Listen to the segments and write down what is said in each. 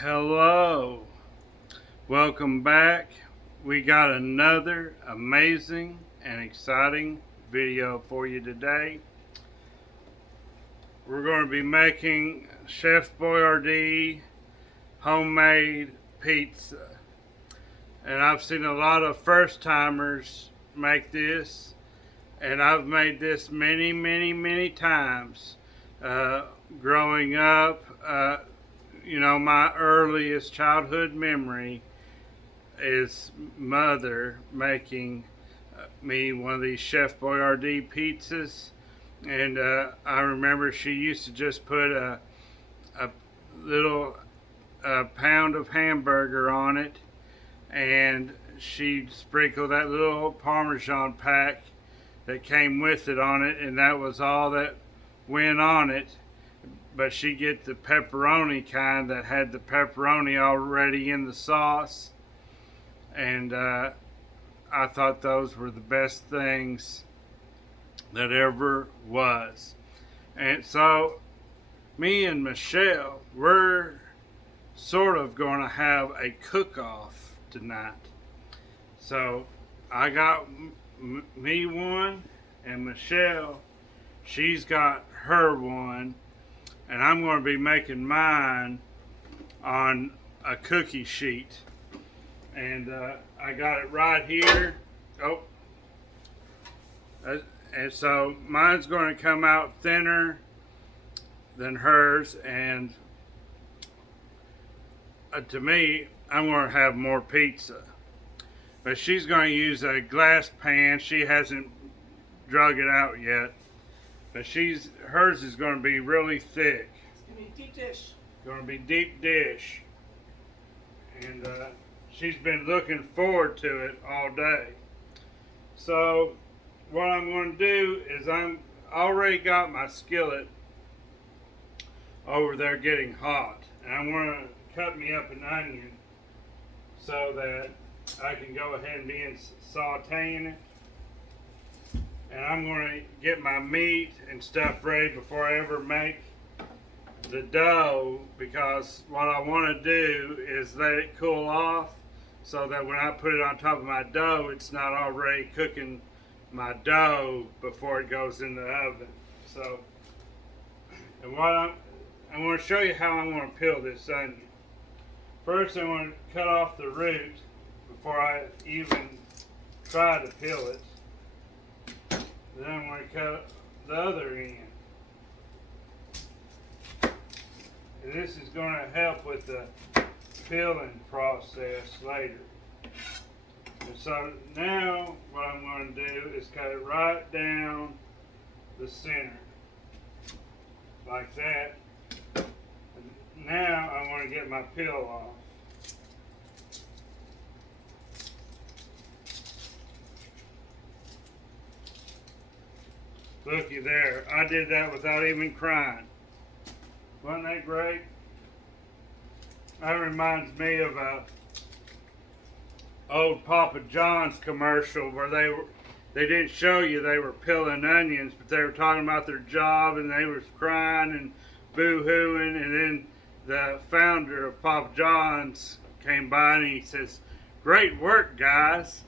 Hello, welcome back. We got another amazing and exciting video for you today. We're going to be making Chef Boyardee homemade pizza. And I've seen a lot of first timers make this, and I've made this many times growing up. My earliest childhood memory is mother making me one of these Chef Boyardee pizzas, and I remember she used to just put a little pound of hamburger on it, and she'd sprinkle that little Parmesan pack that came with it on it, and that was all that went on it. But she'd get the pepperoni kind that had the pepperoni already in the sauce, and I thought those were the best things that ever was. And so me and Michelle, we're sort of going to have a cook-off tonight. So I got me one, and Michelle, she's got her one, and I'm going to be making mine on a cookie sheet. And I got it right here. Oh, and so mine's going to come out thinner than hers, and to me, I'm going to have more pizza. But she's going to use a glass pan. She hasn't drug it out yet, but hers is going to be really thick. It's going to be deep dish. Going to be deep dish, and she's been looking forward to it all day. So what I'm going to do is I'm already got my skillet over there getting hot, and I'm going to cut me up an onion so that I can go ahead and begin sauteing it. And I'm going to get my meat and stuff ready before I ever make the dough, because what I want to do is let it cool off so that when I put it on top of my dough, it's not already cooking my dough before it goes in the oven. So, and I'm going to show you how I'm going to peel this onion. First, I'm going to cut off the root before I even try to peel it. Then I'm going to cut the other end. And this is going to help with the peeling process later. And so now what I'm going to do is cut it right down the center, like that. And now I want to get my peel off. Looky there, I did that without even crying. Wasn't that great? That reminds me of a old Papa John's commercial where they didn't show you they were peeling onions, but they were talking about their job, and they was crying and boo-hooing, and then the founder of Papa John's came by and he says, "Great work, guys."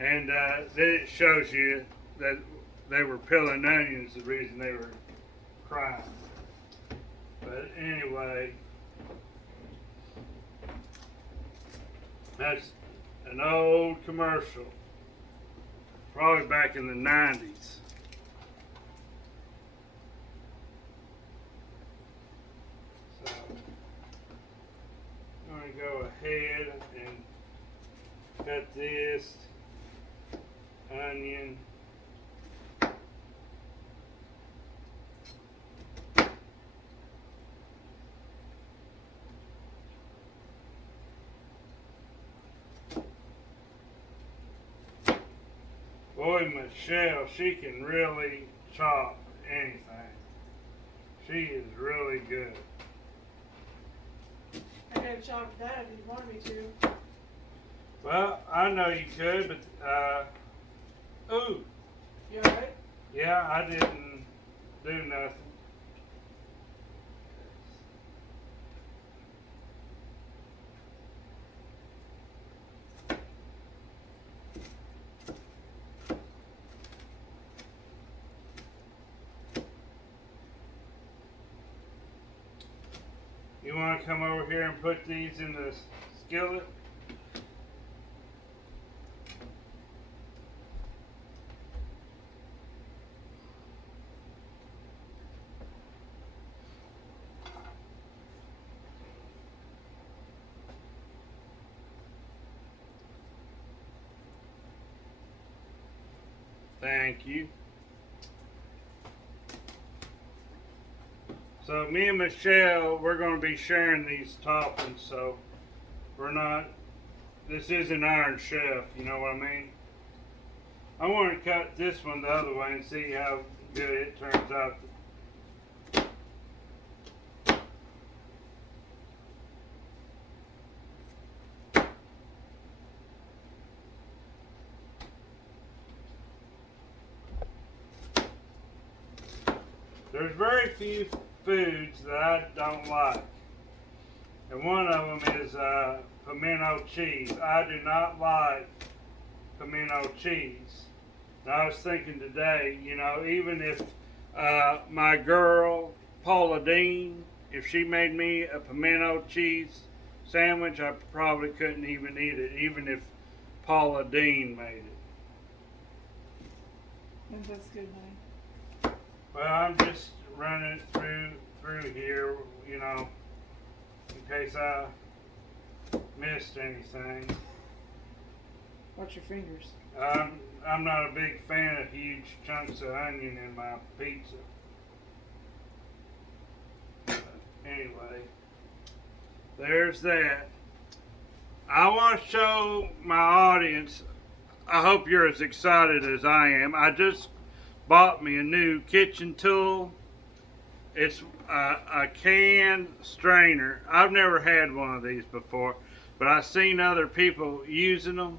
And then it shows you that they were peeling onions, the reason they were crying. But anyway, that's an old commercial, probably back in the 90s. So I'm going to go ahead and cut this onion. Boy, Michelle, she can really chop anything. She is really good. I could have chopped that if you wanted me to. Well, I know you could, but, ooh. You alright? Yeah, I didn't do nothing. You want to come over here and put these in the skillet? Thank you. So me and Michelle, we're going to be sharing these toppings, so we're not, this isn't Iron Chef, you know what I mean? I want to cut this one the other way and see how good it turns out. There's very few foods that I don't like, and one of them is pimento cheese. I do not like pimento cheese. And I was thinking today, you know, even if my girl Paula Dean, if she made me a pimento cheese sandwich, I probably couldn't even eat it, even if Paula Dean made it. And that's good, honey. Well, I'm just running it through here, you know, in case I missed anything. Watch your fingers. I'm not a big fan of huge chunks of onion in my pizza. But anyway, there's that. I want to show my audience, I hope you're as excited as I am. I just bought me a new kitchen tool. It's a can strainer. I've never had one of these before, but I've seen other people using them.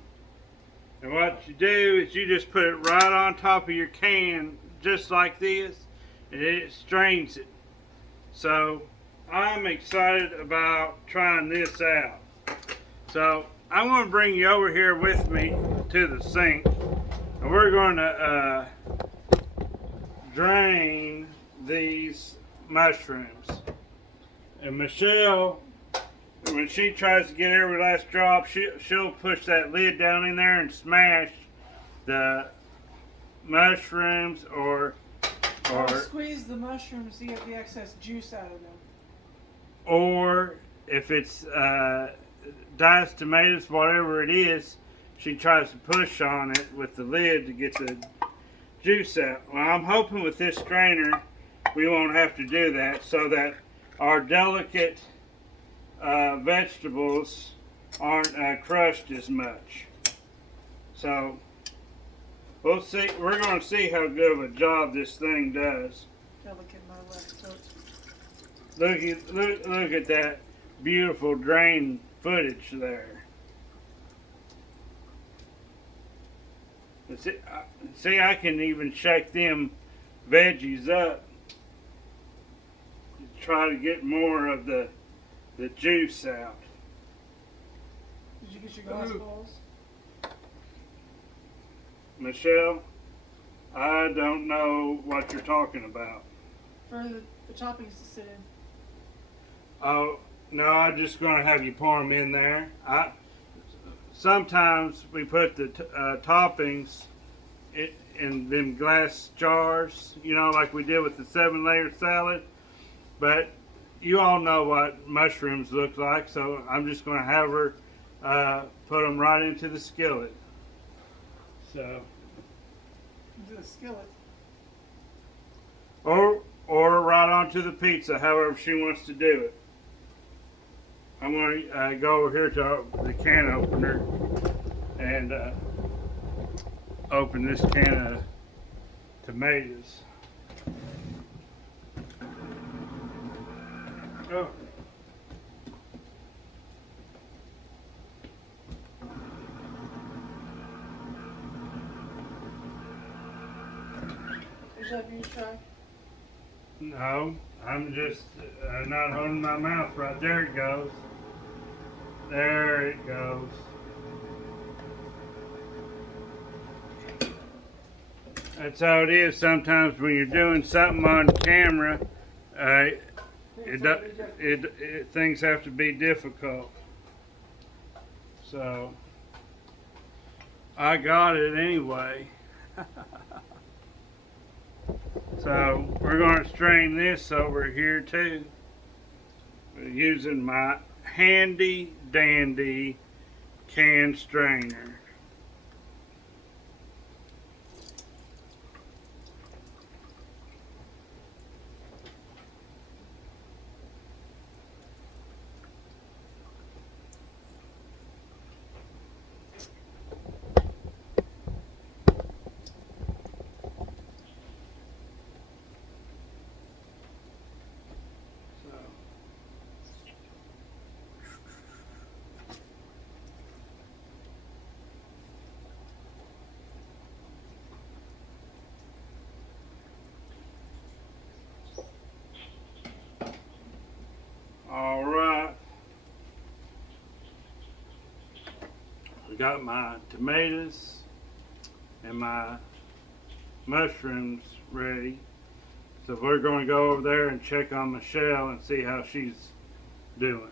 And what you do is you just put it right on top of your can, just like this, and it strains it. So I'm excited about trying this out. So I'm going to bring you over here with me to the sink, and we're going to drain these mushrooms. And Michelle, when she tries to get every last drop, she'll push that lid down in there and smash the mushrooms or squeeze the mushrooms to get the excess juice out of them. or if it's diced tomatoes, whatever it is, she tries to push on it with the lid to get the juice out. Well, I'm hoping with this strainer we won't have to do that, so that our delicate vegetables aren't crushed as much. So we'll see. We're going to see how good of a job this thing does. Delicate, my left foot. Look at that beautiful drain footage there. See, I can even shake them veggies up to try to get more of the juice out. Did you get your glass balls? Michelle, I don't know what you're talking about. For the toppings to sit in. Oh, no, I'm just going to have you pour them in there. Sometimes we put the toppings in them glass jars, you know, like we did with the 7-layer salad. But you all know what mushrooms look like, so I'm just going to have her put them right into the skillet. So, Into the skillet. or right onto the pizza, however she wants to do it. I'm going to go over here to the can opener and open this can of tomatoes. Oh. Would you like me to try? No, I'm just not holding my mouth right. There it goes. There it goes. That's how it is sometimes when you're doing something on camera. Things have to be difficult. So I got it anyway. So we're going to strain this over here too, using my handy dandy can strainer. All right, we got my tomatoes and my mushrooms ready. So we're going to go over there and check on Michelle and see how she's doing.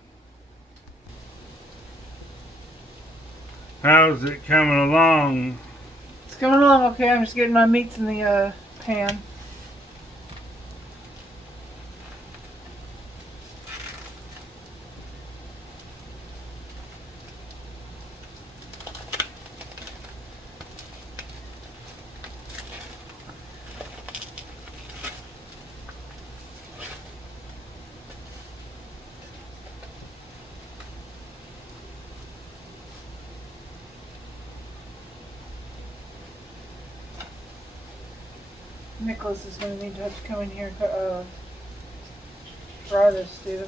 How's it coming along? It's coming along okay. I'm just getting my meats in the pan. Nicholas is going to need to have to come in here and fry this, Steven.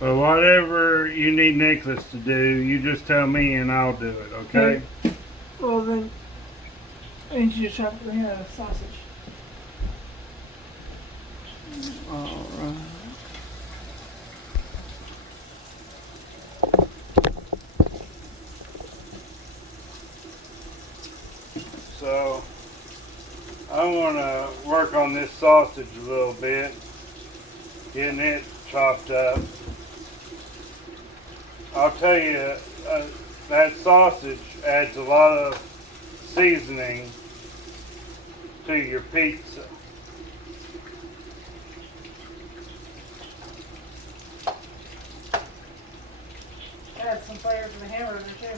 Well, whatever you need Nicholas to do, you just tell me and I'll do it, okay? Well, then, I need you to chop the sausage. Alright. So, I want to work on this sausage a little bit, getting it chopped up. I'll tell you, that sausage adds a lot of seasoning to your pizza. Add some flavor to the hamburger too.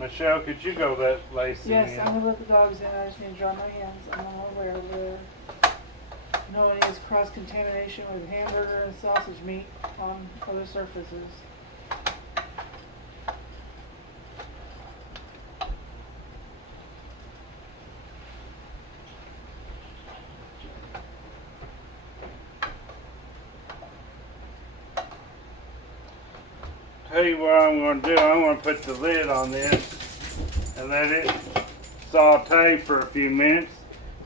Michelle, could you go let Lacey Yes, in? I'm going to let the dogs in. I just need to dry my hands. I'm not aware of the no one is cross-contamination with hamburger and sausage meat on other surfaces. Tell you what I'm going to do. I'm going to put the lid on this and let it saute for a few minutes,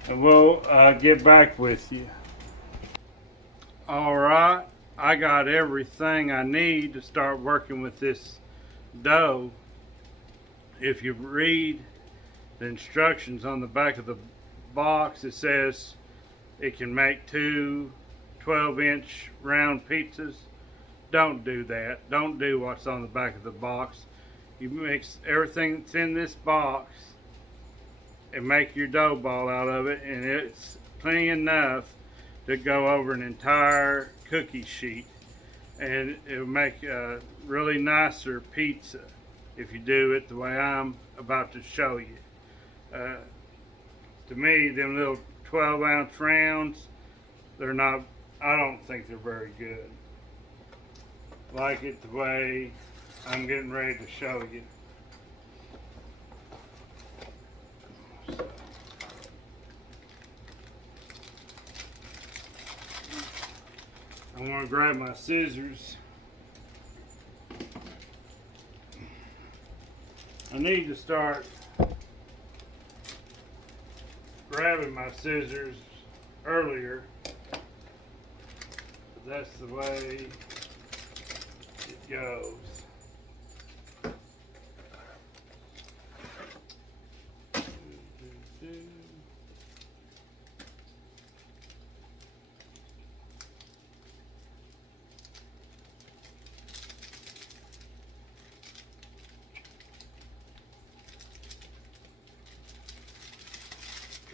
and we'll get back with you. All right, I got everything I need to start working with this dough. If you read the instructions on the back of the box, it says it can make two 12-inch round pizzas. Don't do that. Don't do what's on the back of the box. You mix everything that's in this box and make your dough ball out of it, and it's plenty enough to go over an entire cookie sheet, and it'll make a really nicer pizza if you do it the way I'm about to show you. To me, them little 12-ounce rounds, they're not, I don't think they're very good. Like it the way I'm getting ready to show you. So. I want to grab my scissors. I need to start grabbing my scissors earlier. That's the way it goes.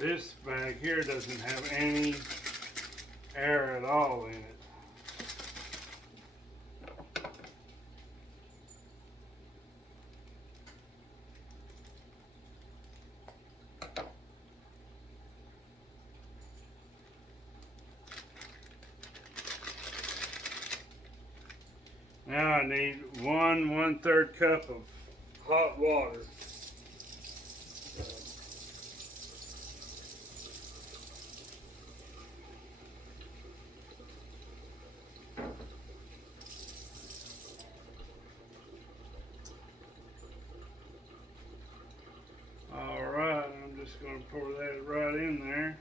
This bag here doesn't have any air at all in it. Now I need 1/3 cup of hot water. Alright, I'm just going to pour that right in there.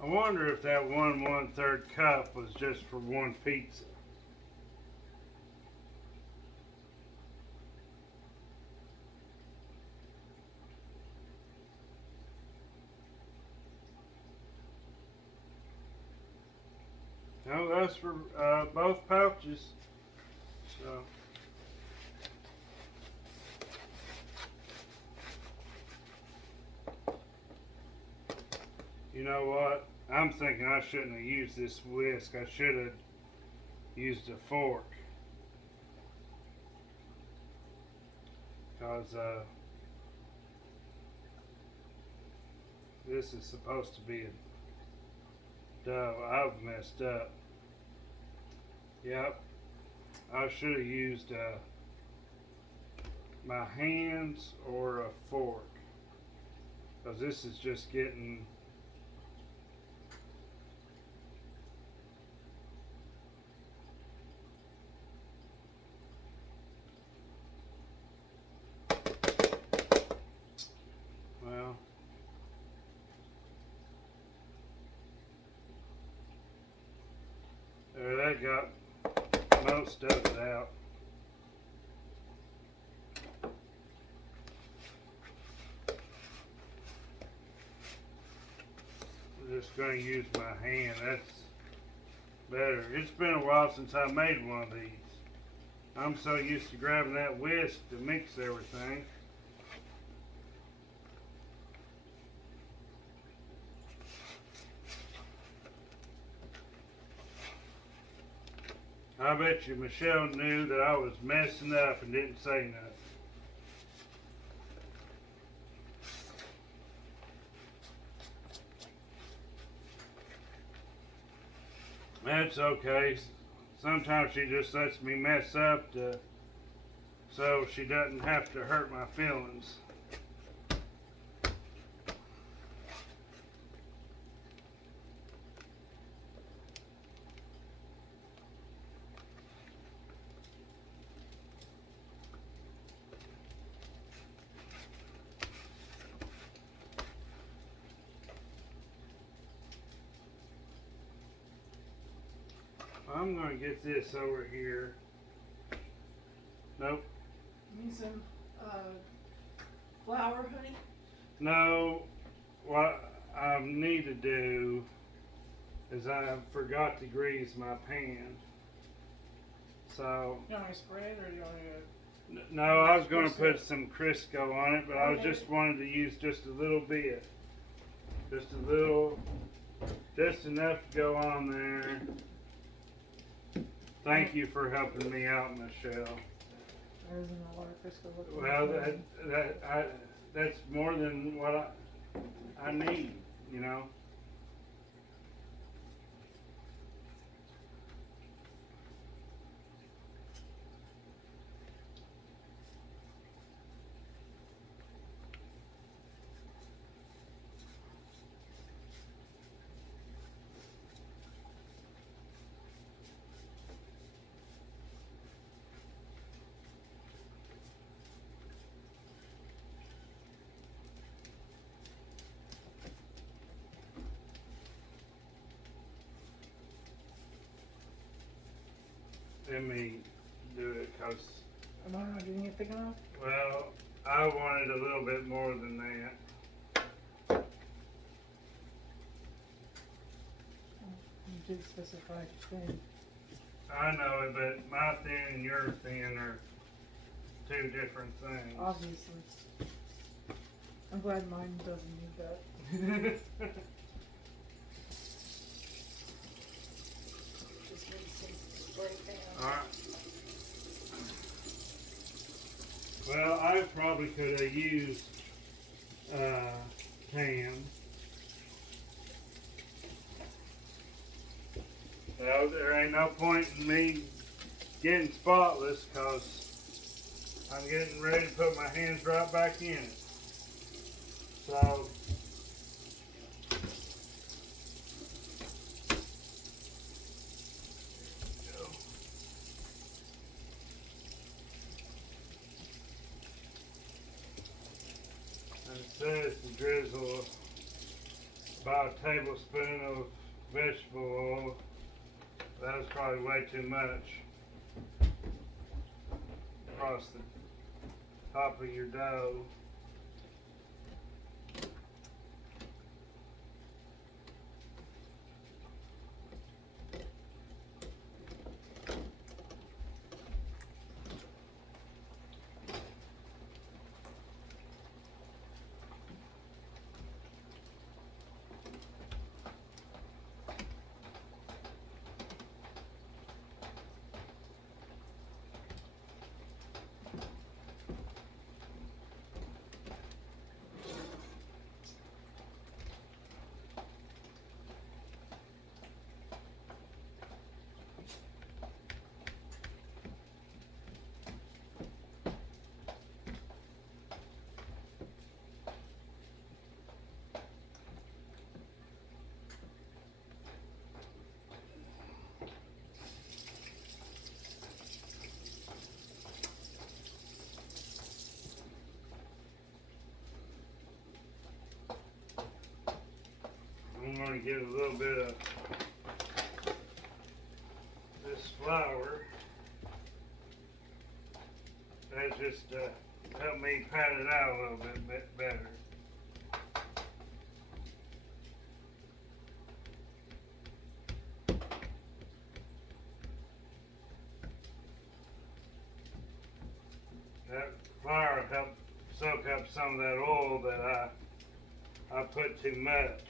I wonder if that 1/3 cup was just for one pizza. No, that's for both pouches. So. You know what? I'm thinking I shouldn't have used this whisk. I should have used a fork. Because this is supposed to be a dough. I've messed up. Yep. I should have used my hands or a fork. Because this is just getting... Well, there, that got most of it out. I'm just going to use my hand. That's better. It's been a while since I made one of these. I'm so used to grabbing that whisk to mix everything. I bet you Michelle knew that I was messing up and didn't say nothing. That's okay. Sometimes she just lets me mess up so she doesn't have to hurt my feelings. I'm going to get this over here. Nope. Need some flour, honey? No, what I need to do is I forgot to grease my pan. So. You want me to spray it or do you want me to? No, I was going to put some Crisco on it, but I was just wanted to use just a little bit. Just a little, just enough to go on there. Thank you for helping me out, Michelle. There isn't a lot of Crisco looking. Well, that's more than what I need, you know. Let me do it because, Am I not getting it thick enough? well, I wanted a little bit more than that. You did specify thin. I know it, but my thin and your thin are two different things. Obviously. I'm glad mine doesn't need that. Just needs some spray tan. Alright. Well, I probably could have used tan. Well, there ain't no point in me getting spotless because I'm getting ready to put my hands right back in it. So, and it says to drizzle about a tablespoon of vegetable oil. That was probably way too much across the top of your dough. I'm going to get a little bit of this flour. That's just to help me pat it out a little bit better. That flour helped soak up some of that oil that I put too much.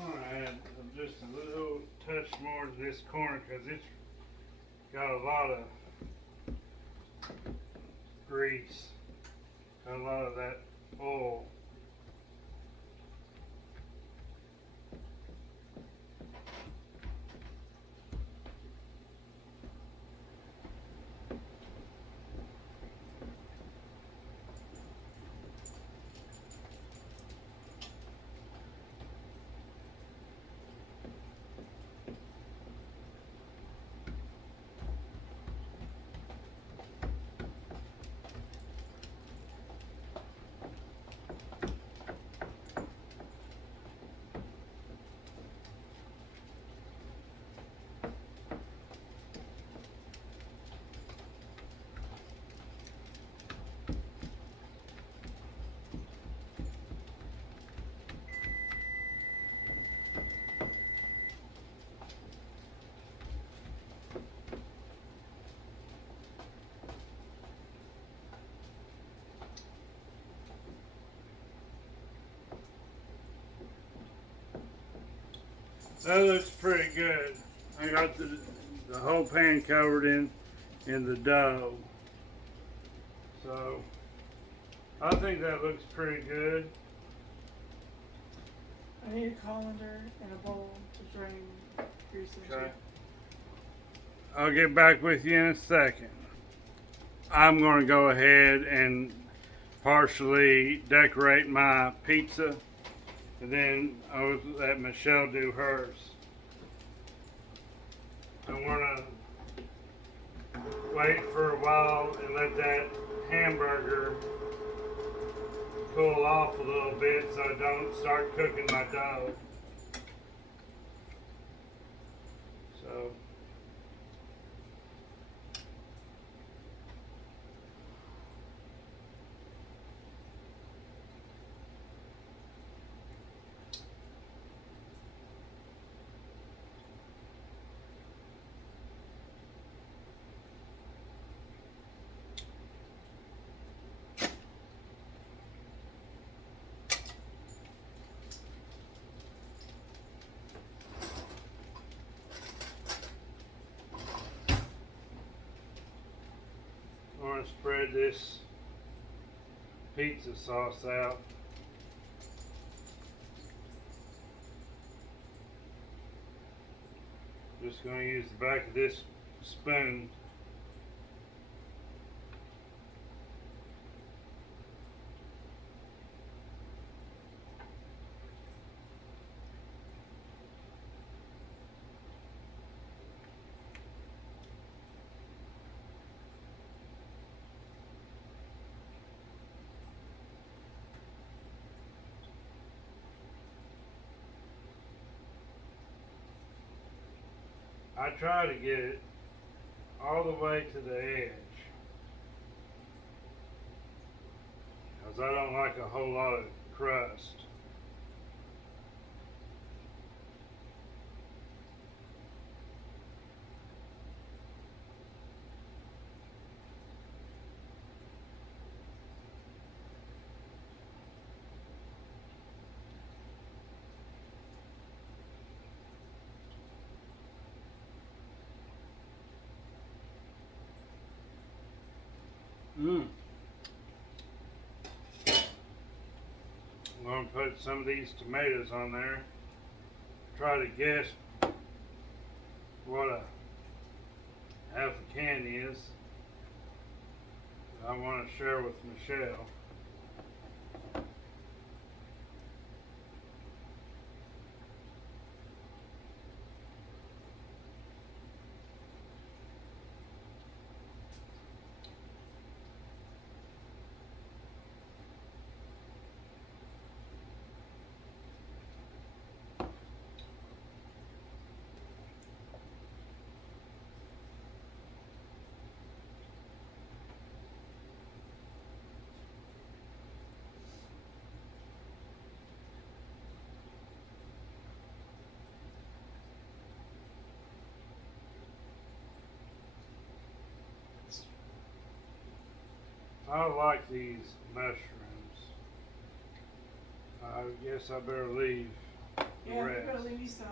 Alright, just a little touch more to this corner because it's got a lot of grease, a lot of that oil. That looks pretty good. I got the whole pan covered in the dough. So I think that looks pretty good. I need a colander and a bowl to drain grease into. Okay. I'll get back with you in a second. I'm going to go ahead and partially decorate my pizza, and then I'll let Michelle do hers. I'm going to wait for a while and let that hamburger cool off a little bit so I don't start cooking my dough. So I'm going to spread this pizza sauce out. Just going to use the back of this spoon. I try to get it all the way to the edge, because I don't like a whole lot of crust. I'm going to put some of these tomatoes on there. Try to guess what a half a can is. I want to share with Michelle. I like these mushrooms. I guess I better leave the Yeah, rest. we're gonna leave you some.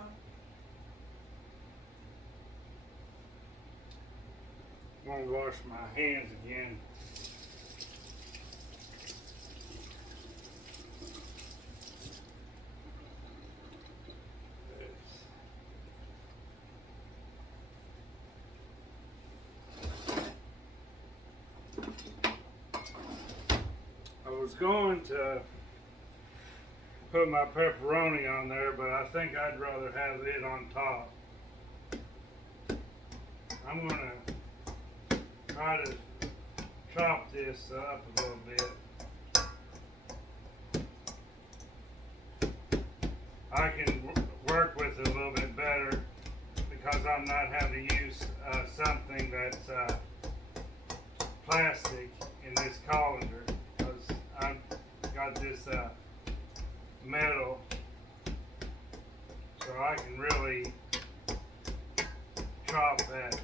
I'm going to wash my hands again. I was going to put my pepperoni on there, but I think I'd rather have it on top. I'm going to try to chop this up a little bit. I can work with it a little bit better because I'm not having to use something that's plastic in this colander, because I've got this metal, so I can really chop that.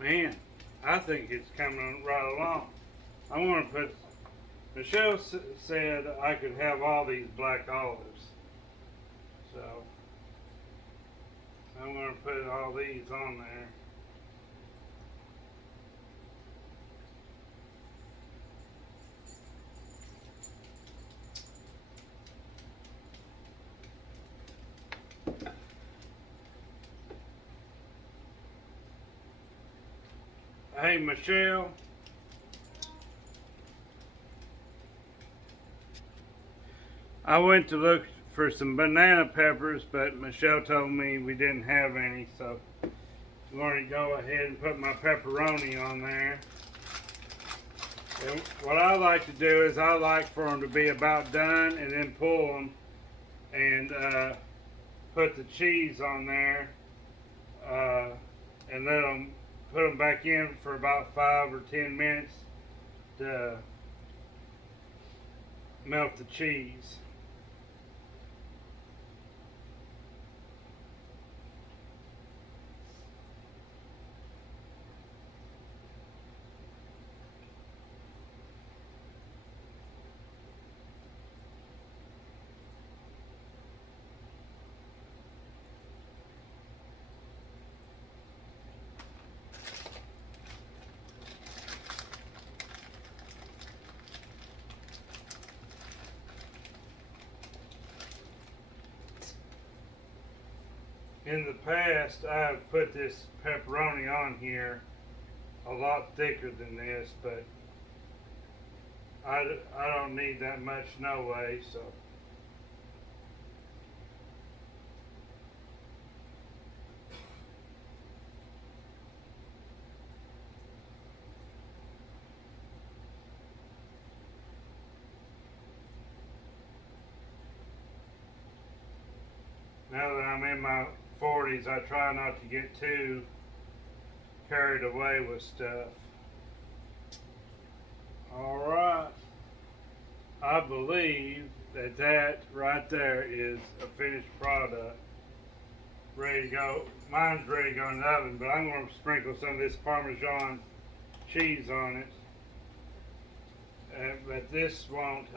Man, I think it's coming right along. I want to put. Michelle said I could have all these black olives, so I'm going to put all these on there. Hey, Michelle. I went to look for some banana peppers, but Michelle told me we didn't have any, so I'm going to go ahead and put my pepperoni on there. And what I like to do is I like for them to be about done and then pull them and put the cheese on there and put them back in for about 5 or 10 minutes to melt the cheese. In the past, I've put this pepperoni on here a lot thicker than this, but I don't need that much no way, so. Now that I'm in my 40s, I try not to get too carried away with stuff. Alright, I believe that right there is a finished product. Ready to go. Mine's ready to go in the oven, but I'm going to sprinkle some of this Parmesan cheese on it. But this won't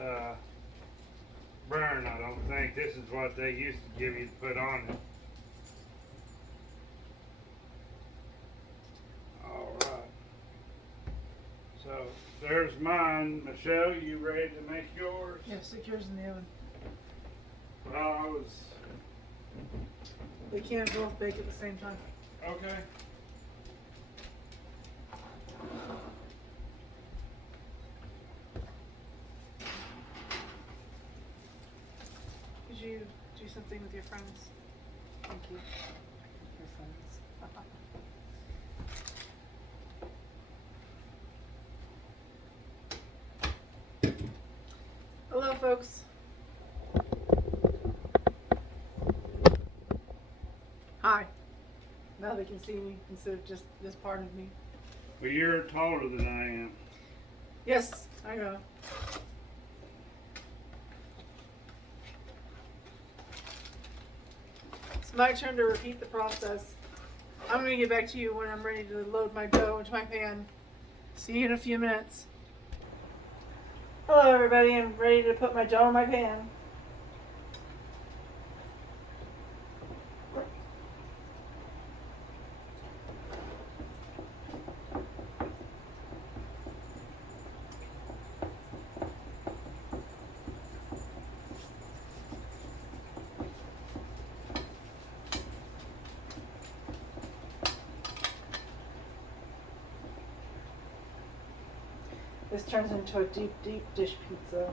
burn, I don't think. This is what they used to give you to put on it. Alright. So, there's mine. Michelle, you ready to make yours? Yeah, stick yours in the oven. Well, I was... They can't both bake at the same time. Okay. Could you do something with your friends? Thank you. Your friends. Hello, folks. Hi. Now they can see me instead of just this part of me. Well, you're taller than I am. Yes, I know. It's my turn to repeat the process. I'm going to get back to you when I'm ready to load my dough into my pan. See you in a few minutes. Hello, everybody. I'm ready to put my dough in my pan. This turns into a deep, deep dish pizza.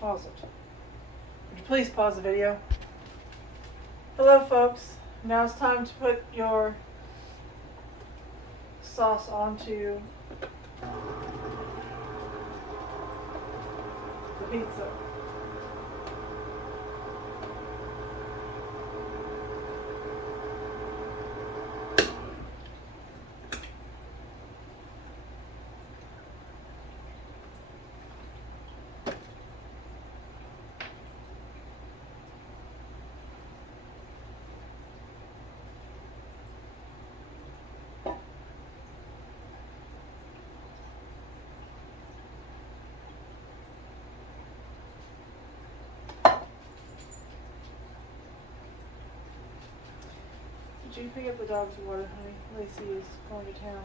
Pause it. Would you please pause the video? Hello, folks. Now it's time to put your sauce onto the pizza. you pick up the dog's water, honey? Lacey is going to town.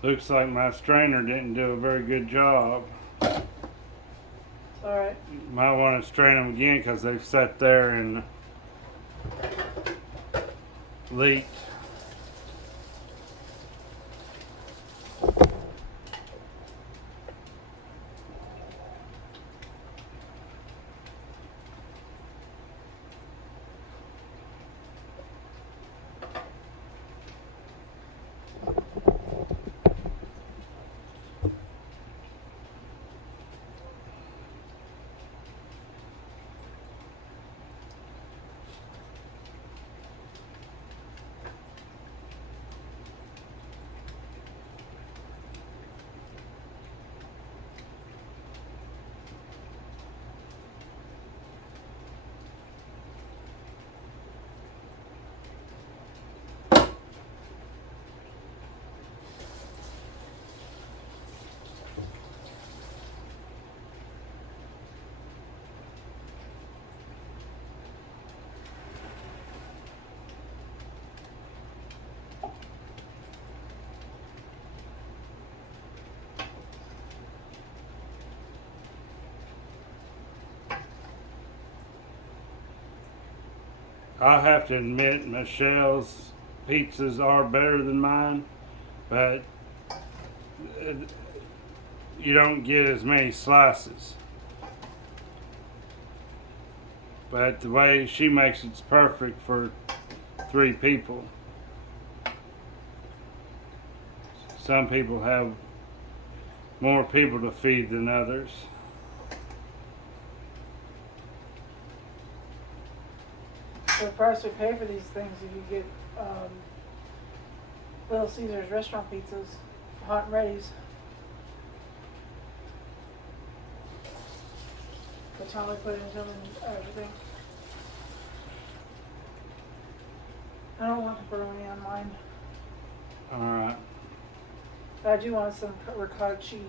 Looks like my strainer didn't do a very good job. It's alright. Might want to strain them again because they've sat there and leaked. I have to admit, Michelle's pizzas are better than mine, but you don't get as many slices. But the way she makes it's perfect for 3 people. Some people have more people to feed than others. The price we pay for these things if you get Little Caesars restaurant pizzas, hot and ready's. The time we put into them and everything. I don't want pepperoni on mine. Alright. But I do want some ricotta cheese.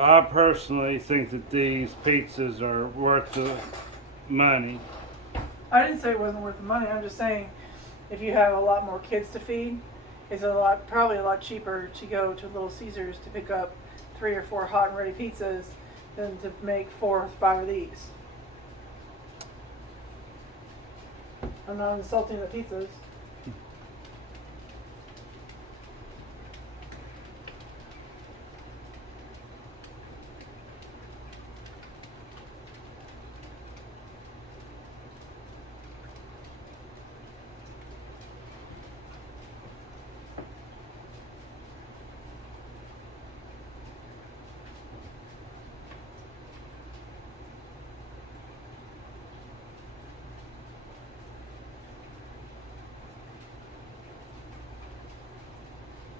I personally think that these pizzas are worth the money. I didn't say it wasn't worth the money. I'm just saying if you have a lot more kids to feed, it's probably a lot cheaper to go to Little Caesars to pick up 3 or 4 hot and ready pizzas than to make 4 or 5 of these. I'm not insulting the pizzas.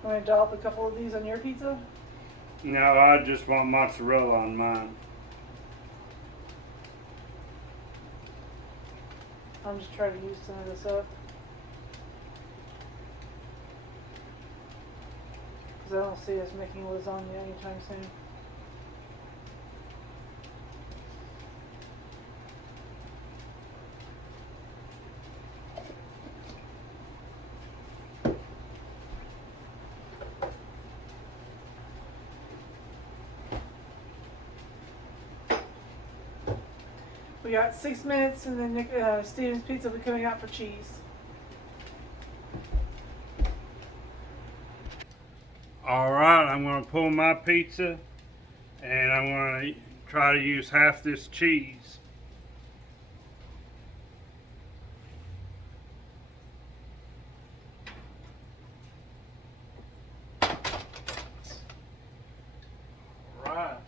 Want to dollop a couple of these on your pizza? No, I just want mozzarella on mine. I'm just trying to use some of this up. Because I don't see us making lasagna anytime soon. We got 6 minutes, and then Steven's Pizza will be coming out for cheese. Alright, I'm going to pull my pizza and I'm going to try to use half this cheese. Alright.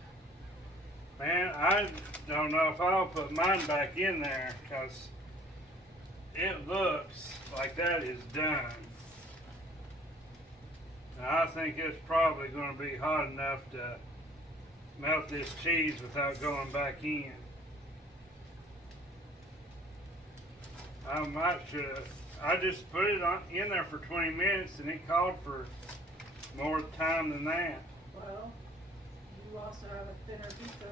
Man, I don't know if I'll put mine back in there because it looks like that is done. And I think it's probably going to be hot enough to melt this cheese without going back in. I just put it in there for 20 minutes and it called for more time than that. Well, you also have a thinner pizza,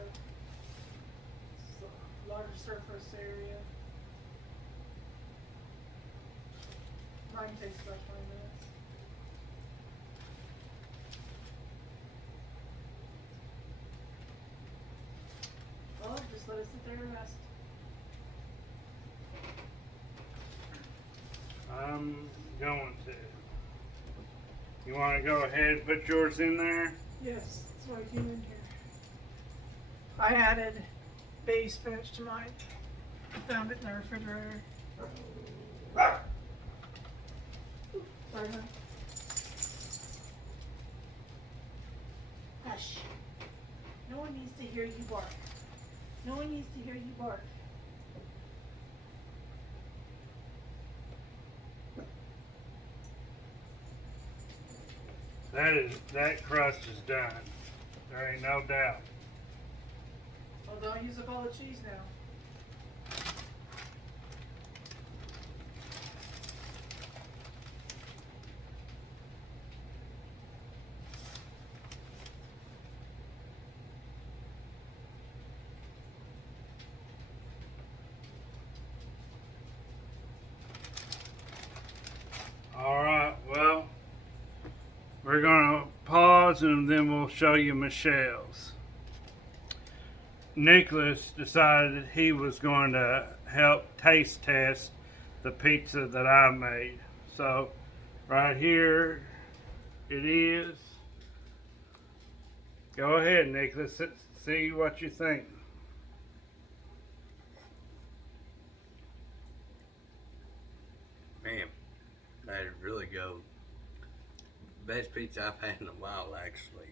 larger surface area. Mine takes about 20 minutes. Well, just let it sit there and rest. I'm going to. You want to go ahead and put yours in there? Yes, that's why I came in here. I added bay spinach to mine. Found it in the refrigerator. Sorry, hon. Hush. No one needs to hear you bark. No one needs to hear you bark. That crust is done. There ain't no doubt. Well, don't use up all the cheese now. Alright, well, we're going to pause and then we'll show you Michelle's. Nicholas decided he was going to help taste test the pizza that I made. So, right here it is. Go ahead, Nicholas, see what you think. Man, that'd really go. Best pizza I've had in a while, actually.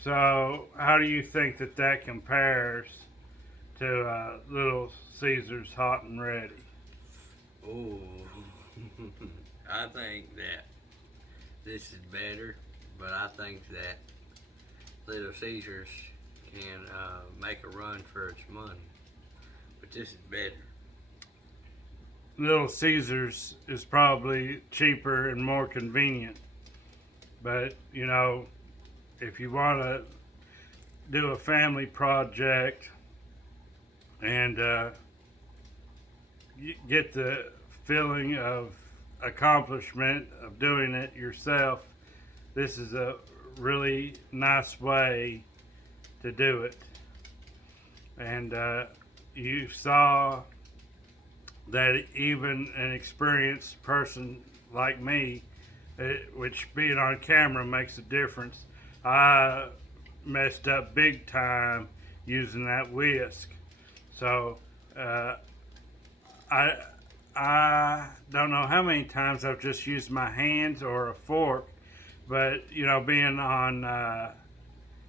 So, how do you think that compares to Little Caesar's Hot and Ready? Oh, I think that this is better, but I think that Little Caesars can make a run for its money. But this is better. Little Caesar's is probably cheaper and more convenient. But, you know, if you want to do a family project and get the feeling of accomplishment of doing it yourself, this is a really nice way to do it. And you saw that even an experienced person like me, which being on camera makes a difference, I messed up big time using that whisk. So I don't know how many times I've just used my hands or a fork, but you know, being on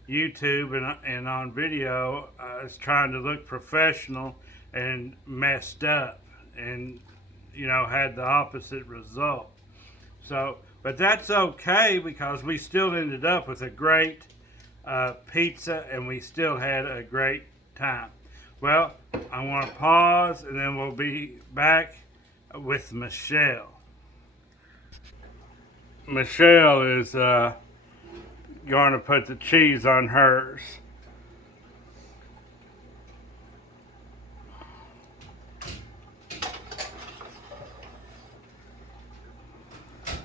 YouTube and on video, I was trying to look professional and messed up, and you know, had the opposite result. So, but that's okay because we still ended up with a great pizza and we still had a great time. Well, I want to pause and then we'll be back with Michelle. Michelle is going to put the cheese on hers.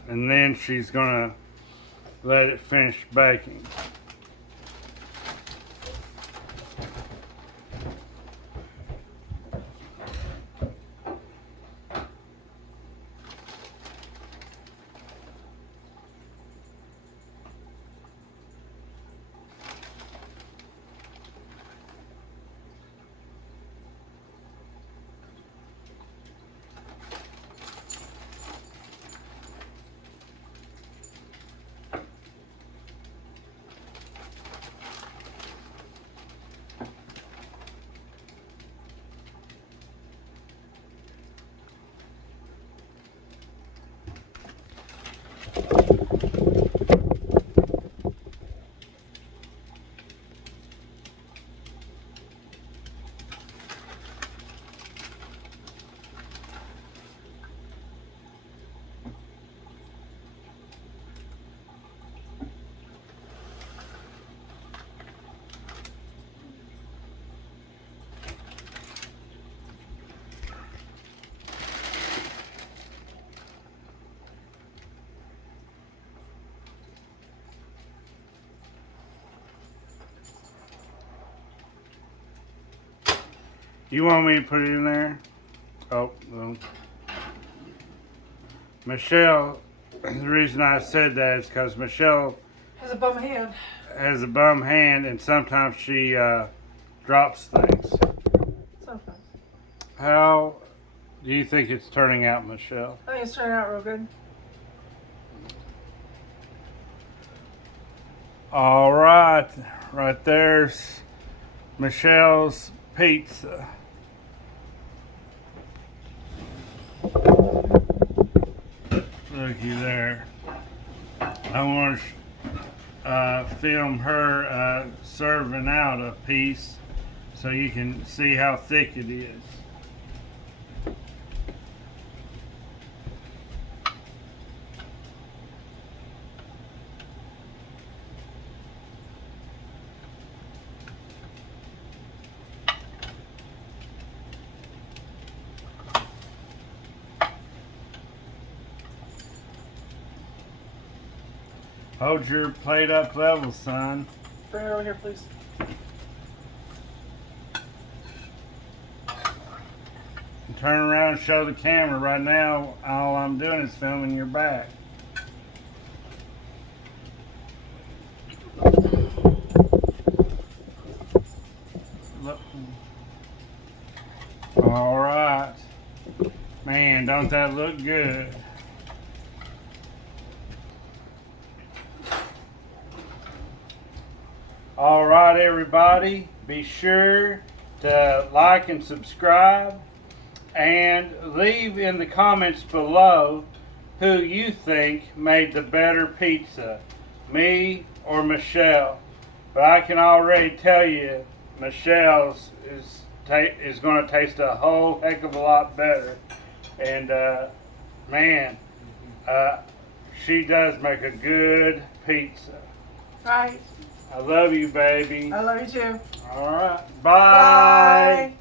And then she's going to let it finish baking. You want me to put it in there? Oh, well. Michelle, the reason I said that is because Michelle Has a bum hand. has a bum hand and sometimes she drops things. Sometimes. How do you think it's turning out, Michelle? I think it's turning out real good. All right, right there's Michelle's pizza. Looky there. I want to film her serving out a piece so you can see how thick it is. Hold your plate up level, son. Bring it over here, please. And turn around and show the camera. Right now, all I'm doing is filming your back. Look. All right. Man, don't that look good? All right, everybody, be sure to like and subscribe and leave in the comments below who you think made the better pizza, me or Michelle. But I can already tell you Michelle's is going to taste a whole heck of a lot better. And man, she does make a good pizza. Right. I love you, baby. I love you too. All right. Bye. Bye.